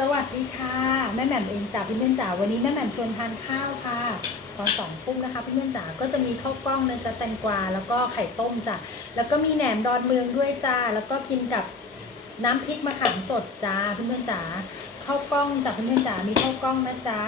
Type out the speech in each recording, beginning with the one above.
สวัสดีค่ะ แม่แหม่มเองจ้าเพื่อนๆจ๋าวันนี้แม่แหม่มชวนทานข้าวค่ะตอนสองทุ่มนะคะเพื่อนๆจ๋าก็จะมีข้าวกล้องนะจ๊ะแตงกวาแล้วก็ไข่ต้มจ้ะแล้วก็มีแหนมดอนเมืองด้วยจ้าแล้วก็กินกับน้ำพริกมะขามสดจ้าเพื่อนๆจ๋าข้าวกล้องจ้ะเพื่อนๆจ๋ามีข้าวกล้องนะจ๊ะ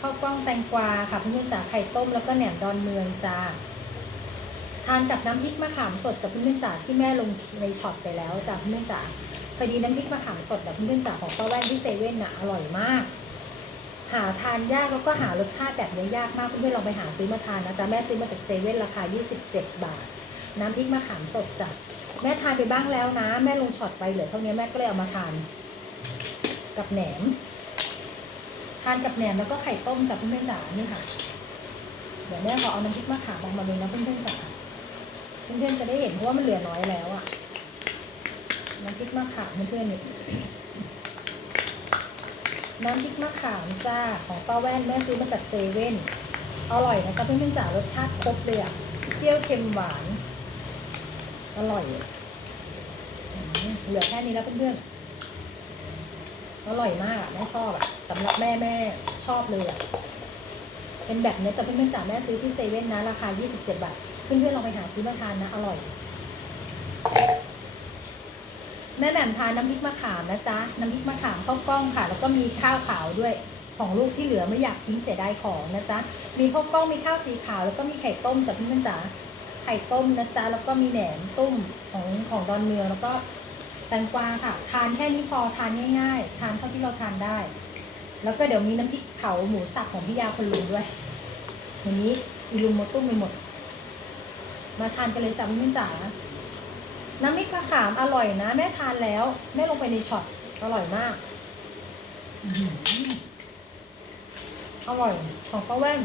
ข้าวกล้องแตงกวาค่ะเพื่อนๆจ๋าไข่ต้มแล้วก็แหนมดอนเมืองจ้าทานกับน้ำพริกมะขามสดจากเพื่อนๆจ๋าที่แม่ลงในช็อตไปแล้วจ้ะเพื่อนๆจ๋า พอดีน้ำพริกมะขามสดแบบเพื่อนๆจากของป้าแว่นที่เซเว่นน่ะอร่อยมาก หาทานยากแล้วก็หารสชาติแบบนี้ยากมากเพื่อนๆลองไปหาซื้อมาทานนะจ๊ะแม่ซื้อมาจากเซเว่นราคา 27 บาท น้ำพริกมะขามสดจ้ะแม่ทานไปบ้างแล้วนะ แม่ลงช็อตไปเหลือเท่านี้แม่ก็เลยเอามาทาน กับแหนม ทานกับแหนมแล้วก็ไข่ต้มจากเพื่อนๆจ๋านี่ค่ะ เดี๋ยวแม่ขอเอาน้ำพริกมะขามออกมาเลยนะเพื่อนๆจ๋าเพื่อนๆจะได้เห็นเพราะว่ามันเหลือน้อยแล้วอะ น้ำพริกมะขามเพื่อนๆนี่น้ำพริกมะขามจ้าของป้าแว่นแม่ซื้อมาจากเซเว่นอร่อยนะจ๊ะเพื่อนๆจ๋ารสชาติครบเลยอะเปรี้ยวเค็มหวาน อร่อยเหลือแค่นี้แล้วเพื่อนๆอร่อยมากอะแม่ชอบอะสำหรับแม่แม่ชอบเลยอะเป็นแบบนี้จ้ะเพื่อนๆจ๋าแม่ซื้อที่เซเว่นนะราคา 27 บาทเพื่อนๆลองไปหาซื้อมาทานนะ อร่อย แม่แหม่มทานน้ำพริกมะขามนะจ๊ะ น้ำพริกมะขามข้าวกล้องค่ะ แล้วก็มีข้าวขาวด้วยของลูกที่เหลือไม่อยากทิ้งเสียดายของนะจ๊ะ มีข้าวกล้องมีข้าวสีขาว แล้วก็มีไข่ต้มจากเพื่อนจ๋า ไข่ต้มนะจ๊ะ แล้วก็มีแหนมตุ้มของของดอนเมืองแล้วก็แตงกวาค่ะ ทานแค่นี้พอทานง่าย ๆ ทานเท่าที่เราทานได้ แล้วก็เดี๋ยวมีน้ำพริกเผาหมูสับของพี่ยาคนลุงด้วยวันนี้อีลุงหมดตุ้มไปหมด มาทานกันเลยจ้ะเพื่อนจ๋า น้ำพริกมะขามอร่อยนะ แม่ทานแล้ว แม่ลงไปในช็อตอร่อยมาก อร่อยของป้าแว่น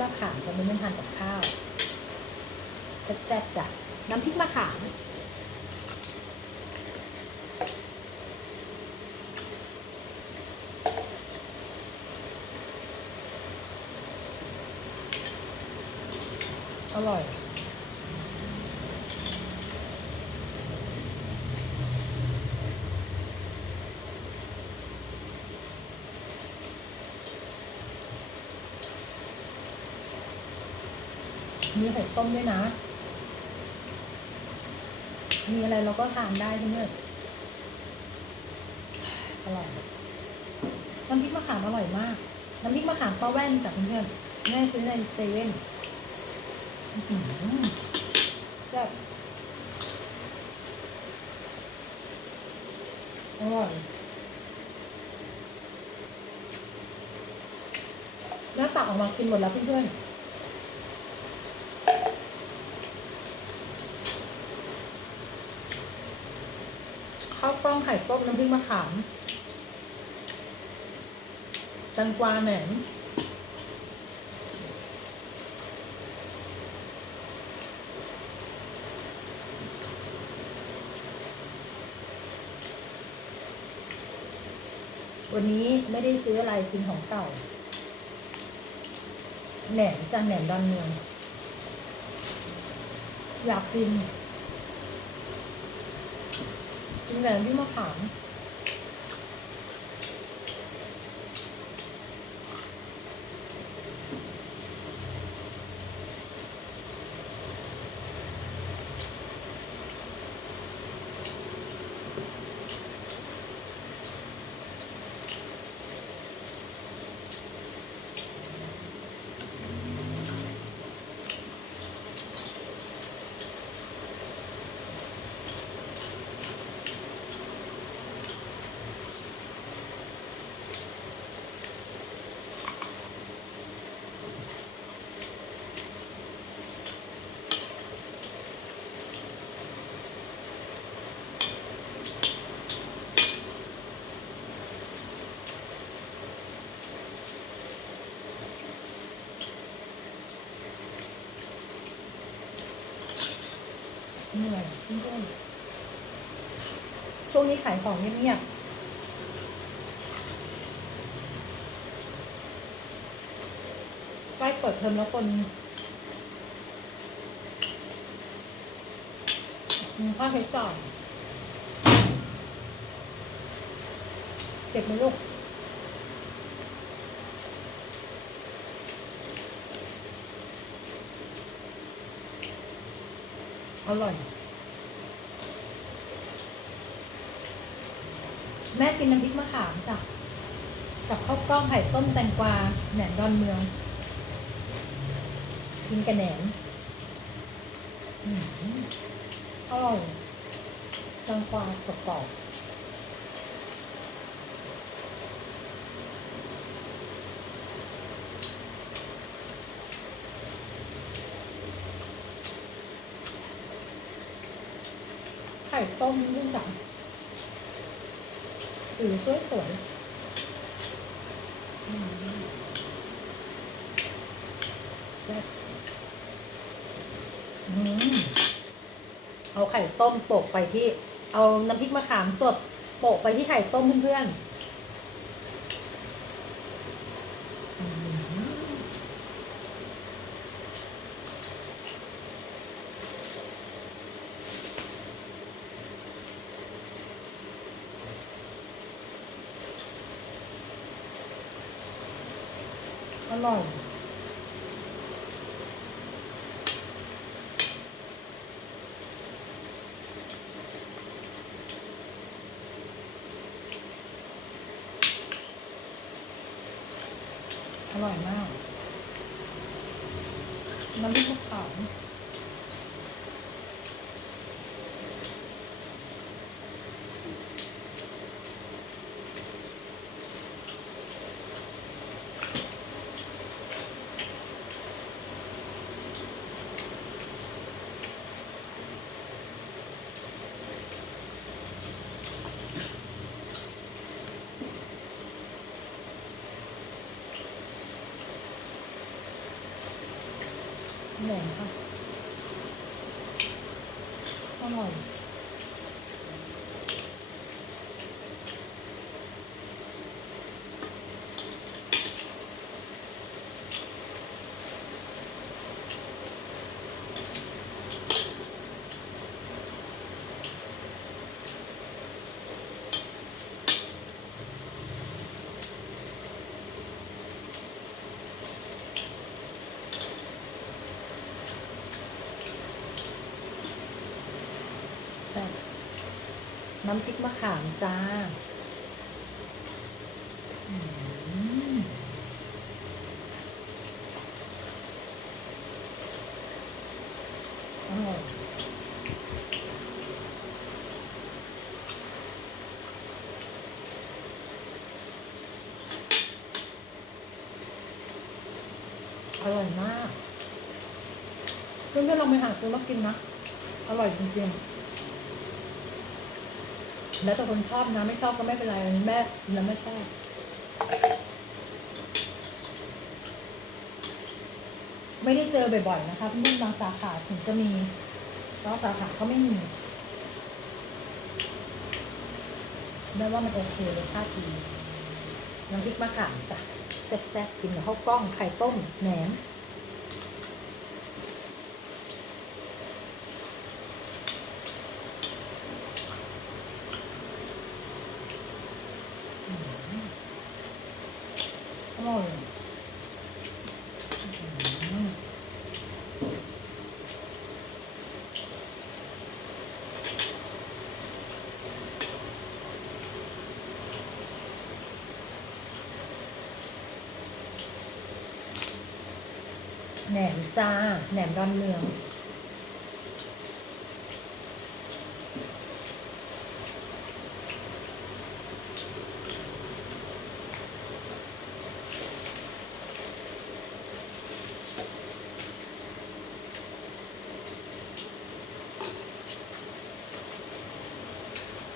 มะขามจะไม่ต้องทานกับข้าวแซ่บๆจ้ะน้ำพริกมะขามอร่อย มีไข่ต้มด้วยนะ มีอะไรเราก็ทานได้เพื่อนอร่อยน้ำพริกมะขามอร่อยมาก น้ำพริกมะขามป้าแว่นจากเพื่อนๆแม่ซื้อในเซเว่นอื้อหือแบบอร่อยแล้วตักออกมากินหมดแล้วเพื่อนๆ ข้าวกล้องไข่ต้มน้ำพริกมะขามแตงกวาแหนมวันนี้ไม่ได้ซื้ออะไรกินของเก่า แหนมจังแหนมดอนเมือง อยากกิน กินแหนมที่มะขาม เหนื่อยเพื่อนๆช่วงนี้ขายของเงียบๆใกล้เปิดเทอมแล้วคนมีค่าใช้จ่ายเก็บไหมลูก อร่อย แม่กินน้ำพริกมะขามจ้ะกับข้าวกล้องไข่ต้มแตงกวาแหนมดอนเมือง กินกับแหนมอืมอร่อยแตงกวากรอบๆ ต้มนี่จ้ะสีสวยสวยๆอืมแซ่บอืมเอาไข่ต้มโปะไปที่ เอาน้ำพริกมะขามสดโปะไปที่ไข่ต้มเพื่อนๆ ร่อย อร่อยมากน้ำพริก แหนมค่ะอร่อย แซ่บ น้ำพริกมะขามจ้าอร่อยอร่อยมาก เพื่อนๆลองไปหาซื้อมากินนะ อร่อยจริงๆ แล้วแต่คนชอบนะไม่ชอบก็ไม่เป็นไรแม่แล้วไม่ชอบไม่ได้เจอบ่อยๆนะคะเพื่อนบางสาขาถึงจะมีบางสาขาก็ไม่มีแม่ว่ามันโอเครสชาติดีน้ำพริกมะขามจ้ะแซ่บๆกินกับข้าวกล้องไข่ต้มแหนม อร่อยอืม แหนมจ้า แหนมดอนเมือง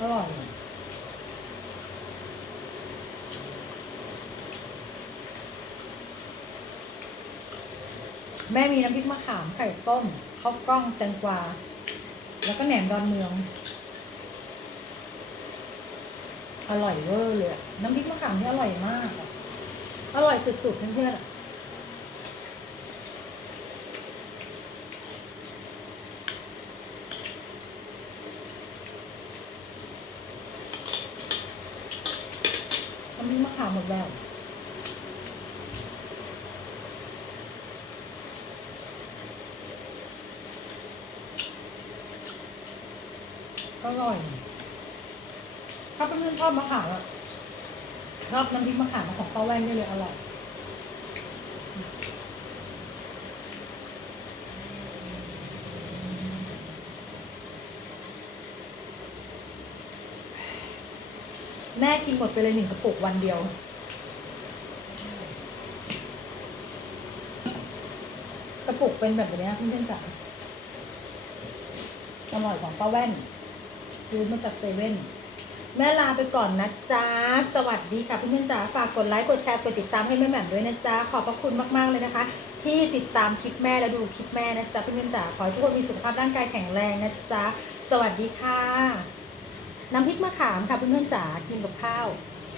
อร่อย แม่มีน้ำพริกมะขามไข่ต้มข้าวกล้องแตงกวา แล้วก็แหนมดอนเมือง อร่อยเวอร์เลยน้ำพริกมะขามที่อร่อยมากอะอร่อยสุดๆเพื่อนๆน้ำพริกมะขามหมดแล้ว ร่อย ถ้าเพื่อนๆชอบมะขามอะชอบน้ำพริกมะขามของป้าแว่นได้เลยอร่อยแม่กินหมดไปเลยหนึ่งกระปุกวันเดียว กระปุกเป็นแบบนี้เพื่อนๆจ๋าอร่อยของป้าแว่น ซื้อมาจากเซเว่นแม่ลาไปก่อนนะจ๊ะ สวัสดีค่ะเพื่อนๆจ๋าฝากกดไลค์กดแชร์กดติดตามให้แม่แหม่มด้วยนะจ๊ะ ขอบพระคุณมากๆเลยนะคะ ที่ติดตามคลิปแม่และดูคลิปแม่นะจ๊ะเพื่อนๆจ๋าขอให้ทุกคนมีสุขภาพร่างกายแข็งแรงนะจ๊ะ สวัสดีค่ะ น้ำพริกมะขามค่ะเพื่อนๆจ๋ากินกับข้าว